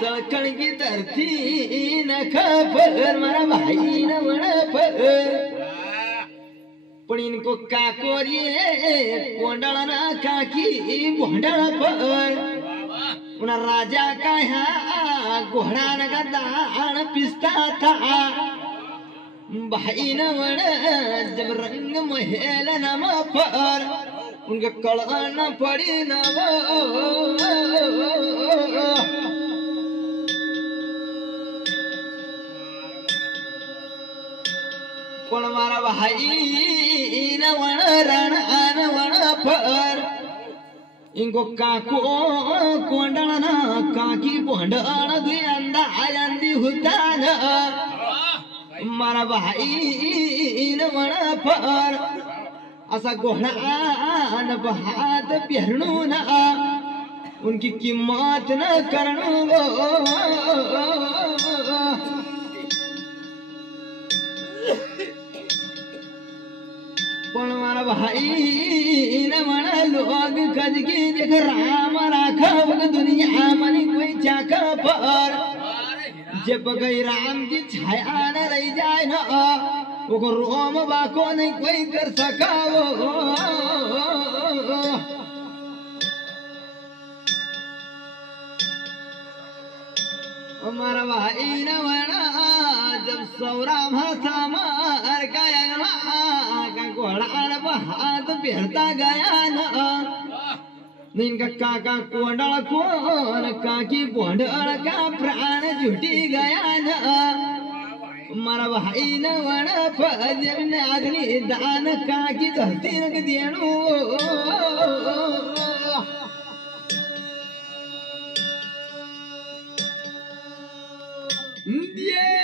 सळकण की धरती न खबर मारा भाई न वण पर पण इनको काकोरिए कोंडल ना काकी भोंडल पर उना राजा का यहाँ घोड़ा न का दान पिसता था भाई न वण जब रंग महल नम पर उनका कलना पड़ी न पण मारा भाई न वण रण आन वण पर इनको काको कोंडल ना काकी भोंडल दुई अंदा आयंदी होता न मारा भाई न वण पर असा घोड़ा न बहात पहरणू न उनकी कीमत न करणू पण मारा भाई न वण लोग कज की देख राम राखब दुनिया मनी कोई चाक पर जब गई राम की छाया न रह जाए न वो रोम बाको नहीं कोई कर सका वो हमारा भाई न वना जब सौरा भाषा मार गया का घोड़ा न हाथ बेहता गया न इनका काका कोंडल कोन काकी बोंडल का प्राण झुटी गया न मारा भाई न वण पर ने अग्नि दान काकी धरती न देणू ये